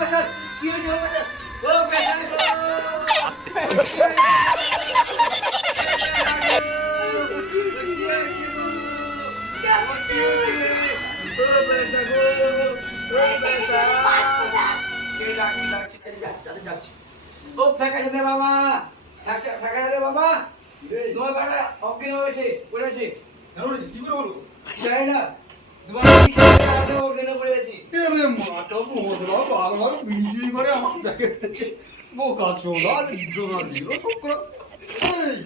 বেসার কি হয়েছে বেসার ও বেসার ও ফেকা দে বাবা ফেকা দে বাবা তোমার বেটা অজ্ঞান হয়েছে পড়েছে কি করে বলবো? যাই না তোমার কি খেতে অজ্ঞান পড়েছি এরে মাথা মোদরা বারবার বিড়ি করে আমার দেখে বোকা ছোড়া দিল সব করে এই